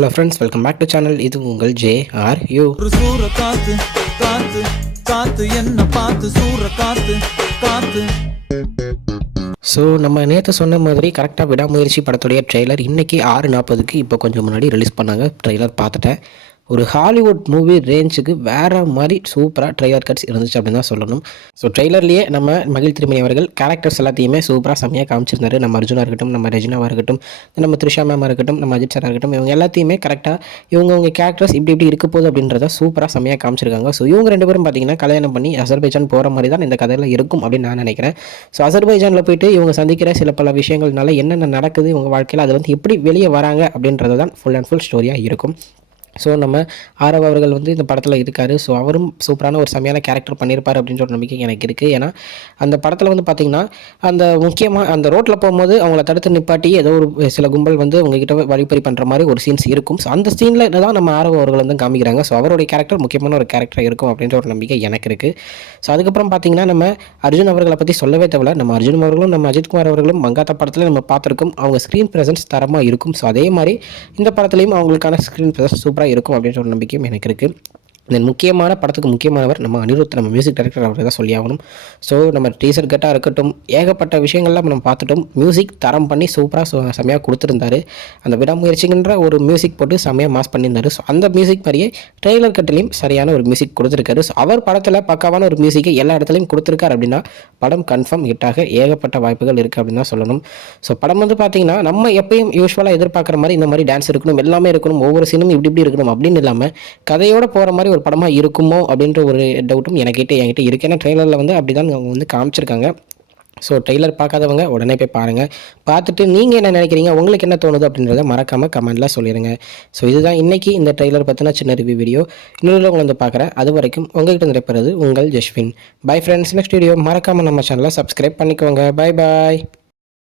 Hello friends, welcome back to channel. இது உங்கள் JRU. ஒரு சூற காத்து காத்து காத்து என்ன பார்த்து சூற காத்து காத்து. ஸோ நம்ம நேற்று சொன்ன மாதிரி கரெக்டாக விடாமுயற்சி படத்துடைய ட்ரெய்லர் இன்றைக்கி 6:40க்கு இப்போ கொஞ்சம் முன்னாடி ரிலீஸ் பண்ணாங்க. ட்ரெய்லர் பார்த்துட்டேன். ஒரு ஹாலிவுட் மூவி ரேஞ்சுக்கு வேறு மாதிரி சூப்பராக ட்ரெய்லர் கட்ஸ் இருந்துச்சு அப்படின்னு தான் சொல்லணும். ஸோ ட்ரெய்லர்லேயே நம்ம மகிழ் திருமணி அவர்கள் கேரக்டர்ஸ் எல்லாத்தையுமே சூப்பராக செம்மையாக காமிச்சிருந்தாரு. நம்ம அர்ஜுனாக இருக்கட்டும், நம்ம ரெஜினாவாக இருக்கட்டும், நம்ம த்ரிஷா மேமாக இருக்கட்டும், நம்ம அஜித் சாராக இருக்கட்டும், இவங்க எல்லாத்தையுமே கரெக்டாக இவங்க கேரக்டர்ஸ் இப்படி இருக்க போகுது அப்படின்றத சூப்பராக செம்மையாக காமிச்சிருக்காங்க. ஸோ இவங்க ரெண்டு பேரும் பார்த்தீங்கன்னா கல்யாணம் பண்ணி அசர்பைஜான் போகிற மாதிரி தான் இந்த கதையில் இருக்கும் அப்படின்னு நான் நினைக்கிறேன். ஸோ அசர்பைஜானில் போயிட்டு இவங்க சந்திக்கிற சில பல விஷயங்கள்னால என்னென்ன நடக்குது இவங்க வாழ்க்கையில், அது வந்து எப்படி வெளியே வராங்க அப்படின்றது தான் ஃபுல் அண்ட் ஃபுல் ஸ்டோரியாக இருக்கும். ஸோ நம்ம ஆரவ் அவர்கள் வந்து இந்த படத்தில் இருக்கார். ஸோ அவரும் சூப்பரான ஒரு செம்மையான கேரக்டர் பண்ணியிருப்பார் அப்படின்ற ஒரு நம்பிக்கை எனக்கு இருக்குது. ஏன்னா அந்த படத்தில் வந்து பார்த்திங்கன்னா அந்த முக்கியமாக அந்த ரோட்டில் போகும்போது அவங்கள தடுத்து நிப்பாட்டி ஏதோ ஒரு சில கும்பல் வந்து அவங்ககிட்ட வழிப்பறி பண்ணுற மாதிரி ஒரு சீன்ஸ் இருக்கும். ஸோ அந்த சீனில் தான் நம்ம ஆரவ் அவர்கள் வந்து காமிக்கிறாங்க. ஸோ அவருடைய கேரக்டர் முக்கியமான ஒரு கேரக்டர் இருக்கும் அப்படின்ற ஒரு நம்பிக்கை எனக்கு இருக்குது. ஸோ அதுக்கப்புறம் பார்த்திங்கன்னா நம்ம அர்ஜுன் அவர்களை பற்றி சொல்லவே தேவையில்ல. நம்ம அர்ஜுன் அவர்களும் நம்ம அஜித்குமார் அவர்களும் மங்காத்தா படத்தில் நம்ம பார்த்துருக்கோம். அவங்க ஸ்க்ரீன் ப்ரெசன்ஸ் தரமாக இருக்கும். ஸோ அதே மாதிரி இந்த படத்துலையும் அவங்களுக்கான ஸ்க்ரீன் ப்ரெசன்ஸ் சூப்பராக இருக்கும் அப்படின்ற ஒரு நம்பிக்கையும் எனக்கு இருக்குது. தென் முக்கியமான படத்துக்கு முக்கியமானவர் நம்ம அனிருத், நம்ம மியூசிக் டைரக்டர் அவரை தான் சொல்லி ஆகணும். ஸோ நம்ம டீசர் கட்டாக இருக்கட்டும், ஏகப்பட்ட விஷயங்கள்லாம் நம்ம பார்த்துட்டோம். மியூசிக் தரம் பண்ணி சூப்பராக செம்மையாக கொடுத்துருந்தாரு. அந்த விடாமுயற்சிங்கிற ஒரு மியூசிக் போட்டு செம்மையாக மாஸ் பண்ணியிருந்தாரு. ஸோ அந்த மியூசிக் மாதிரியே ட்ரெய்லர் கட்டிலையும் சரியான ஒரு மியூசிக் கொடுத்துருக்காரு. ஸோ அவர் படத்தில் பக்காவான ஒரு மியூசிக்கை எல்லா இடத்துலையும் கொடுத்துருக்காரு அப்படின்னா படம் கன்ஃபார்ம் ஹிட்டாக ஏகப்பட்ட வாய்ப்புகள் இருக்குது அப்படின்னு தான் சொல்லணும். ஸோ படம் வந்து பார்த்திங்கன்னா நம்ம எப்பயும் யூஸ்வலாக எதிர்பார்க்குற மாதிரி இந்த மாதிரி டான்ஸ் இருக்கணும், எல்லாமே இருக்கணும், ஒவ்வொரு சீனும் இப்படி இருக்கணும் அப்படின்னு இல்லாமல் கதையோடு போகிற மாதிரி ஒரு படமாக இருக்குமோ அப்படின்ற ஒரு டவுட்டும் என்கிட்ட இருக்குது. ஏன்னா ட்ரெய்லரில் வந்து அப்படி தான் அவங்க வந்து காமிச்சிருக்காங்க. ஸோ ட்ரெய்லர் பார்க்காதவங்க உடனே போய் பாருங்கள். பார்த்துட்டு நீங்கள் என்ன நினைக்கிறீங்க, உங்களுக்கு என்ன தோணுது அப்படின்றத மறக்காமல் கமெண்ட்டில் சொல்லிடுங்க. ஸோ இதுதான் இன்றைக்கி இந்த ட்ரெய்லர் பற்றின சின்ன ரிவ்யூ வீடியோ. இன்னொரு உங்களை வந்து பார்க்குறேன். அது வரைக்கும் உங்கள்கிட்ட நிறைப்பது உங்கள் Jaswin. Bye friends. Next video மறக்காமல் நம்ம சேனலை சப்ஸ்கிரைப் பண்ணிக்கோங்க. Bye bye.